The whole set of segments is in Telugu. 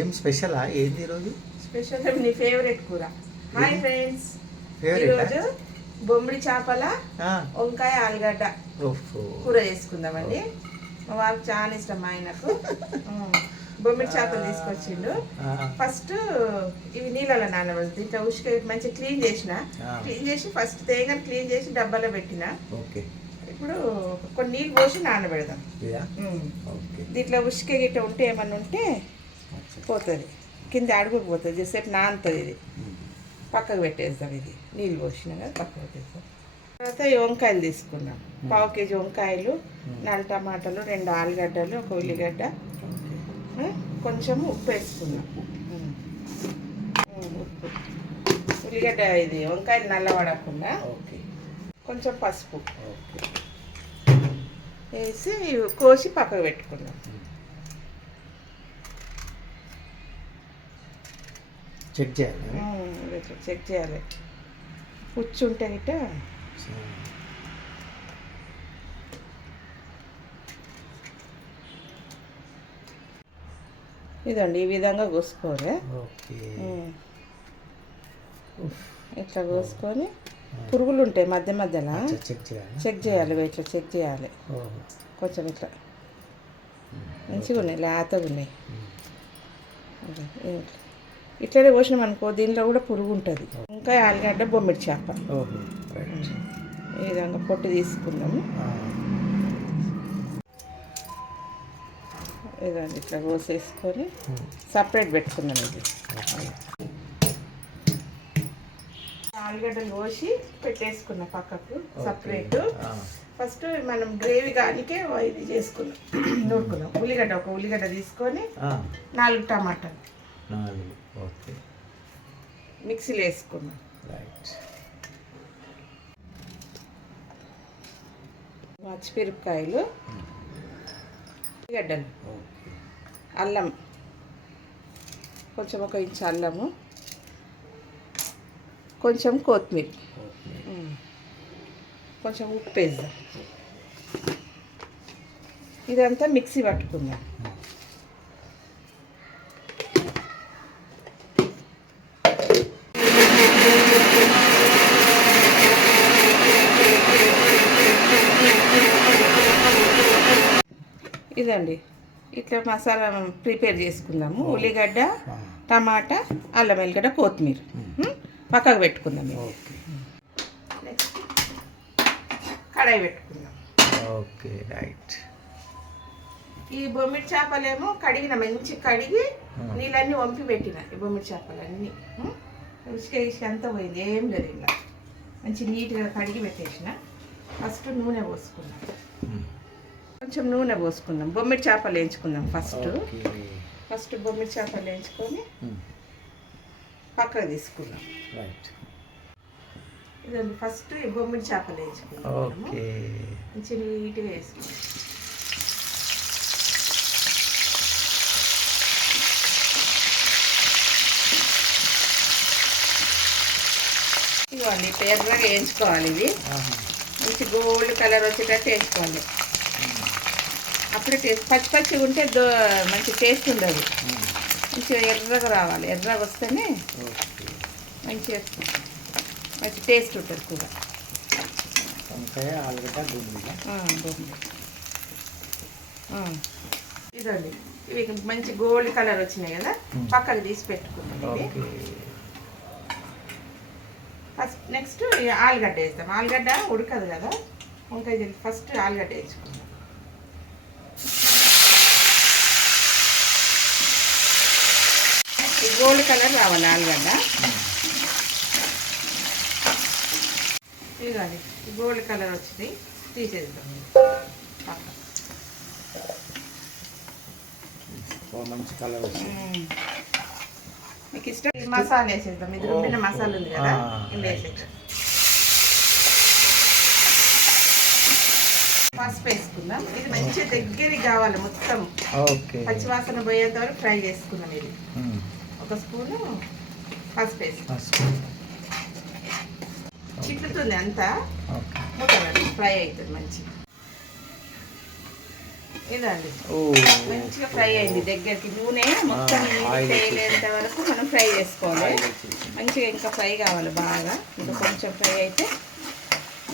ఏం స్పెషలా? ఏంది ఈరోజు స్పెషల్ నీ ఫేవరెట్ కూర? హాయ్ ఫ్రెండ్స్ ఈరోజు బొమ్మిడి చేపల వంకాయ ఆలుగడ్డ. కూర చేసుకుందామండి. మా వారికి చాలా ఇష్టం మా ఆయనకు. బొమ్మిడి చేపలు తీసుకొచ్చిండు. ఫస్ట్ ఇవి నీళ్ళలో నానబడుతుంది ఇట్లా ఉసుక మంచిగా క్లీన్ చేసిన. క్లీన్ చేసి ఫస్ట్ తేగని క్లీన్ చేసి డబ్బాలో పెట్టిన. ఓకే. ఇప్పుడు కొన్ని నీళ్ళు పోసి నానబెడదాం. దీంట్లో ఉసుక గిట్ట ఉంటే ఏమన్నా ఉంటే పోతుంది. కింద అడుగుకు పోతుంది. జసేపు నానుతుంది ఇది. పక్కకు పెట్టేద్దాం ఇది. నీళ్ళు పోసిన కదా పక్కకు పెట్టేద్దాం తర్వాత ఈ వంకాయలు తీసుకున్నాం. పావు కేజీ వంకాయలు నాలుగు టమాటాలు రెండు ఆలుగడ్డలు ఒక ఉల్లిగడ్డ. కొంచెం ఉప్పు వేసుకున్నాం. ఉప్పు. ఉల్లిగడ్డ ఇది వంకాయలు నల్లబడకుండా ఓకే. కొంచెం పసుపు ఓకే. వేసి కోసి పక్కకు పెట్టుకున్నాం. చెక్ చేయాలి. ఇట్లా చెక్ చేయాలి. పుచ్చు ఉంటే గిట్ట ఇదండి ఈ విధంగా కోసుకోవాలి. ఇట్లా కోసుకొని పురుగులు ఉంటాయి మధ్య మధ్యలో. చెక్ చేయాలి? చెక్ చేయాలి ఇవి ఇట్లా చెక్ చేయాలి. కొంచెం ఇట్లా. మంచిగా ఉన్నాయి లేతగా ఉన్నాయి. ఇట్లా. ఇట్లనే పోసినాం అనుకో దీనిలో కూడా పురుగు ఉంటుంది. ఇంకా ఆలుగడ్డ బొమ్మిడి చేప. ఈ విధంగా పొట్టు తీసుకుందాము ఇదండి ఇట్లా కోసేసుకొని. సపరేట్ పెట్టుకుందాం ఇది. ఆలుగడ్డలు కోసి పెట్టేసుకున్న పక్కకు సపరేట్. ఫస్ట్ మనం గ్రేవీ కానికే ఇది చేసుకున్నాం. నూరుకున్నాం. ఉల్లిగడ్డ ఒక ఉల్లిగడ్డ తీసుకొని నాలుగు టమాటాలు. నాలుగు. ఓకే. మిక్సీలో వేసుకున్నాం. రైట్ పచ్చిమిరపకాయలు ఓకే. అల్లం కొంచెం ఒక ఇంచు అల్లము కొంచెం కొత్తిమీర. కొంచెం ఉప్పు వేద్దాం. ఇదంతా మిక్సీ పట్టుకుందాం ఇదండి. ఇట్లా మసాలా ప్రిపేర్ చేసుకుందాము. ఉల్లిగడ్డ టమాటా అల్లం వెల్లిగడ్డ కొత్తిమీర. పక్కకు పెట్టుకుందాం ఇది. ఓకే. నెక్స్ట్ కడాయి పెట్టుకుందాం. Okay right. ఈ బొమ్మిడి చేపలేమో కడిగిన మంచి కడిగి. నీళ్ళన్నీ వంపి పెట్టిన ఈ బొమ్మిడి చేపలన్నీ. ఇసుక ఇసుక అంతా పోయింది. ఏం లేదు ఇలా మంచి నీట్గా కడిగి పెట్టేసిన. ఫస్ట్ నూనె పోసుకున్నాం. ఉమ్. కొంచెం నూనె పోసుకుందాం. బొమ్మిడి చేపలు వేయించుకుందాం ఫస్ట్. ఫస్ట్ బొమ్మిడి చేపలు వేయించుకొని. పక్కకు తీసుకున్నాం రైట్. ఇదండి ఫస్ట్ బొమ్మిడి చేపలు వేయించుకున్నాం ఓకే. మంచి నీట్గా ఇదిగోండి ఇట్లా ఎర్రగా వేయించుకోవాలి ఇవి ఆహా. మంచి గోల్డ్ కలర్ వచ్చేటట్టు వేయించుకోవాలి. అప్పుడే టేస్ట్ పచ్చి పచ్చి ఉంటే దో మంచి టేస్ట్ ఉండదు. మంచిగా ఎర్రగా రావాలి. ఎర్రగా వస్తేనే మంచిగా మంచి టేస్ట్ ఉంటుంది కూర ఇదండి. ఇవి మంచి గోల్డ్ కలర్ వచ్చినాయి కదా? మ్మ్. పక్కకు తీసి ఇది. ఓకే. ఫస్ట్ నెక్స్ట్ ఆలుగడ్డ వేస్తాం ఆలుగడ్డ ఉడకదు కదా? వంకాయ ఫస్ట్ ఆలుగడ్డ వేసుకుందాం ఈ గోల్డ్ కలర్ రావాలి ఆలుగడ్డ. ఇదిగోండి గోల్డ్ కలర్ వచ్చింది తీసేద్దాం. మంచి కలర్. మీకు ఇష్టం మసాలా వేసేద్దాం. ఇది రుబ్బిన మసాలా ఉంది కదా ఇది వేసేద్దాం. పసుపు వేసుకుందాం. ఇది మంచిగా దగ్గరికి కావాలి మొత్తం. పచ్చివాసన పోయేంత వరకు ఫ్రై చేసుకుందాం ఇది. ఒక స్పూను పసుపు వేసి చిక్కుతుంది అంతా. ఓకే. మూత ఫ్రై అవుతుంది మంచిగా. ఇదండి. మంచిగా ఫ్రై అయింది. దగ్గరికి నూనె మొత్తం తేలేంత వరకు మనం ఫ్రై చేసుకోవాలి. మంచిగా ఇంకా ఫ్రై కావాలి బాగా. ఇంకా కొంచెం ఫ్రై అయితే.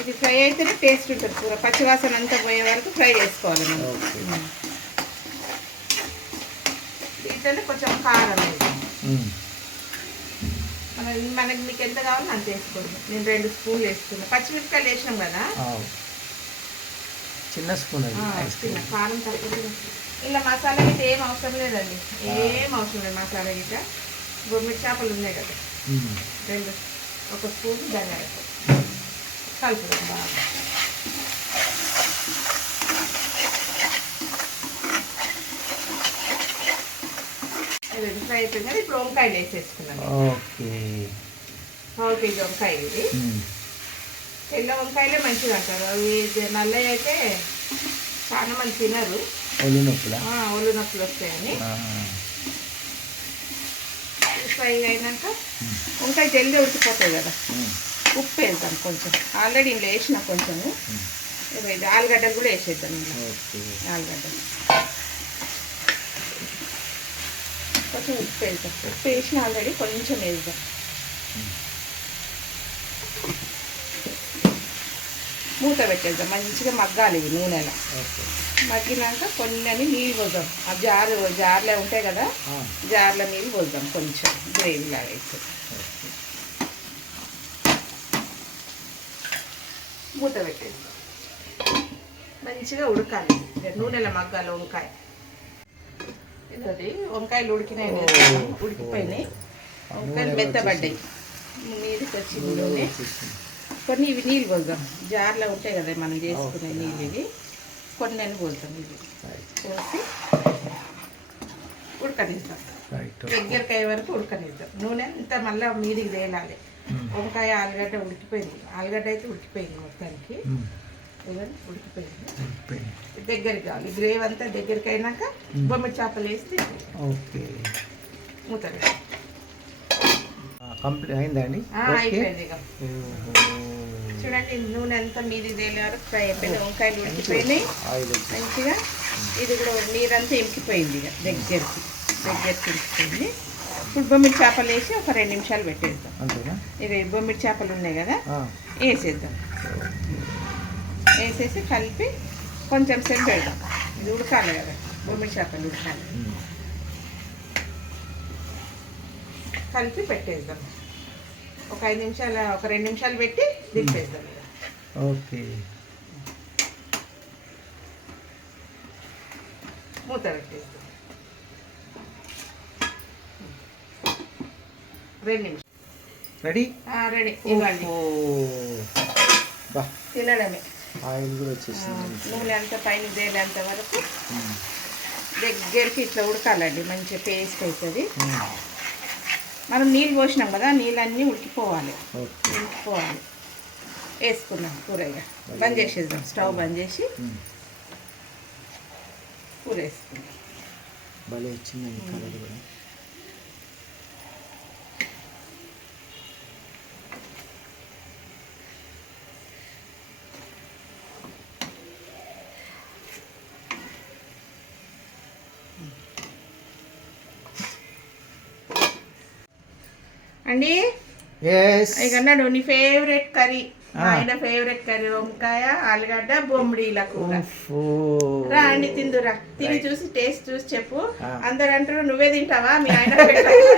ఇది ఫ్రై అయితేనే టేస్ట్ ఉంటుంది కూర. పచ్చివాసన అంతా పోయే వరకు ఫ్రై చేసుకోవాలి మనం. దీంట్లోనే కొంచెం కారం. మన మనకి మీకు ఎంత కావాలో అంత వేసుకోండి. నేను రెండు స్పూన్లు వేసుకున్నా. పచ్చిమిరపకాయలు వేసినాం కదా. చిన్న స్పూన్ చిన్న కారం తక్కువ ఇలా మసాలా గిట్ట ఏం అవసరం లేదండి. ఏం అవసరం లేదు మసాలా గిట్ట. గుమ్మిడి చేపలు ఉన్నాయి కదా. రెండు. ఒక స్పూన్ ధనియాల కలుపుదాం బాగా. ఫ్రై అయిపోయింది కదా ఇప్పుడు వంకాయలు వేసేసుకున్నాం ఓకే. పావు కేజీ వంకాయ ఇది. తెల్ల వంకాయలే మంచిగా అంటారు. అవి నల్లవి అయితే చాలా మంది తినరు. ఒళ్ళు నొప్పులా? ఒళ్ళు నొప్పులు వస్తాయని. ఫ్రై అయినాక. వంకాయ జల్దీ ఉడికిపోతాయి కదా. ఉప్పు వేద్దాం కొంచెం. ఆల్రెడీ ఇంట్లో వేసిన కొంచెము. ఆలుగడ్డలు కూడా వేసేద్దాం ఆలుగడ్డలు. కొంచెం ఉప్పు వేద్దాం. ఉప్పు వేసిన ఆల్రెడీ కొంచెం వేద్దాం. మూత పెట్టేద్దాం. మంచిగా మగ్గాలి ఇవి నూనెలో. మగ్గినాక కొన్ని నీళ్ళు పోద్దాం. ఆ జారు జార్లో ఉంటాయి కదా. జార్లో నీళ్ళు పోద్దాం కొంచెం. గ్రేవీ లాగా అయితే. మూత పెట్టేద్దాం. మంచిగా ఉడకాలి. నూనెల మగ్గాలి వంకాయ ఇదది వంకాయలు ఉడికినాయి ఉడికిపోయినాయి. వంకాయలు మెత్తబడ్డాయి నీళ్ళకి వచ్చింది నూనె. కొన్ని ఇవి నీళ్ళు పోద్దాం. జార్లో ఉంటాయి కదా మనం చేసుకునే నీళ్ళు ఇవి. కొన్ని అని పోద్దాం ఇవి. పోసి ఉడకనిద్దాం. రైట్ దగ్గరకాయ వరకు ఉడకనిద్దాం. నూనె అంతా మళ్ళీ మీదికి తేలాలి. ఉమ్. వంకాయ ఆలుగడ్డ ఉడికిపోయింది. ఆలుగడ్డ అయితే ఉడికిపోయింది మొత్తానికి. ఇవన్నీ ఉడికిపోయింది. దగ్గరికి కావాలి గ్రేవీ అంతా దగ్గరికి అయినాక బొమ్మిడి చేపలు వేసి తిప్పి ఓకే. మూత. కంప్లీట్ అయిందా అండి? అయిపోయింది. చూడండి నూనె అంతా మీది తేలే వరకు ఫ్రై అయిపోయింది. వంకాయలు ఉడికిపోయినాయి. మంచిగా ఇది కూడా నీరంతా ఇంకిపోయింది ఇక దగ్గరికి. దగ్గరికి ఇంకిపోయింది ఇప్పుడు బొమ్మిడి చేపలు వేసి ఒక రెండు నిమిషాలు పెట్టేద్దాం. ఈ బొమ్మిడి చేపలు ఉన్నాయి కదా. వేసేద్దాం. వేసేసి కలిపి కొంచెం సేపు పెడదాం ఇది ఉడకాలి కదా. బొమ్మిడి చేపలు ఉడకాలి. కలిపి పెట్టేద్దాం. ఒక ఐదు నిమిషాలు ఒక రెండు నిమిషాలు పెట్టి దింపేద్దాం ఓకే. మూత పెట్టేద్దాం. రెండు నిమిషాలు. రెడీ రెడీ ఇవ్వండి. బా. తినడమే. ఆయిల్ కూడా వచ్చేసింది. నూనె అంత పైన తేలేంత వరకు. దగ్గరికి ఇట్లా ఉడకాలండి మంచిగా పేస్ట్ అవుతుంది. మనం నీళ్ళు పోసినాం కదా నీళ్ళన్నీ ఉడికిపోవాలి. ఉడికిపోవాలి. వేసుకున్నాం కూరగా బంద్ చేసేద్దాం స్టవ్ బంద్ చేసి. కూర వేసుకున్నాం భలే వచ్చిందండి అండి? ఎస్ ఇక అన్నాడు నీ ఫేవరెట్ కర్రీ. ఆయన ఫేవరెట్ కర్రీ వంకాయ ఆలుగడ్డ బొమ్మిడిల కూర. రా అండి తిందురా. తిని చూసి టేస్ట్ చూసి చెప్పు. అందరు అంటారు నువ్వే తింటావా? మీ ఆయన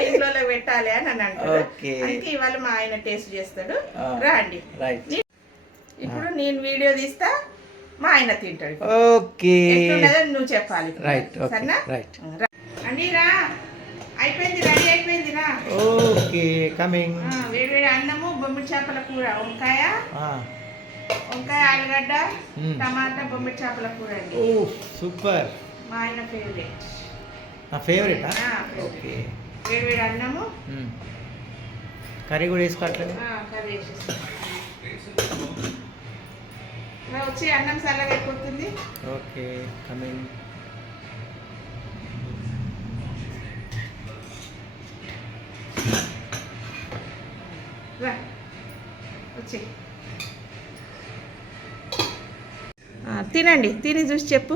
ఇంట్లో పెట్టాలి అని అని అంటారు. అందుకే ఇవాళ మా ఆయన టేస్ట్ చేస్తాడు. రా అండి. ఇప్పుడు నేను వీడియో తీస్తా మా ఆయన తింటాడు ఓకే నువ్వు చెప్పాలి రైట్ సరేనా. అండి రా. అయిపోయింది రెడీ అయిపోయింది రా ఓకే కమింగ్. ఆ, వేడివేడి అన్నము బొమ్మిడి చేపల కూర వంకాయ వంకాయ ఆలుగడ్డ. టమాటా బొమ్మిడి చేపల కూర అండి. Oh super. మా ఆయన ఫేవరెట్ నా ఫేవరెటా. ఓకే. వేడివేడి అన్నము. కర్రీ కూడా వేసుకోవట్లేదు కర్రీ వేసేస్తాం. రా, వచ్చి అన్నం చల్లగా అయిపోతుంది. ఓకే కమింగ్ రా వచ్చి ఆ, తినండి తిని చూసి చెప్పు.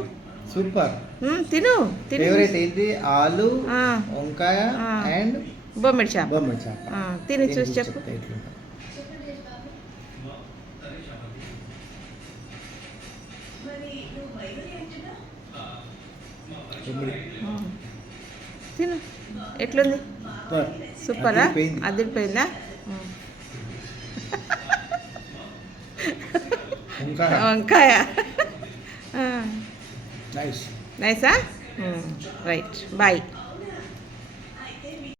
సూపర్. తిను తిను ఫేవరెట్ ఏంటి? ఆలు. వంకాయ. అండ్ బొమ్మిడి చేప. బొమ్మడి చేప. తిని చూసి చెప్పు. తిను. ఎట్లుంది? సూపర్. అదిరిపోయింది. వంకాయ. Nice నైసా right bye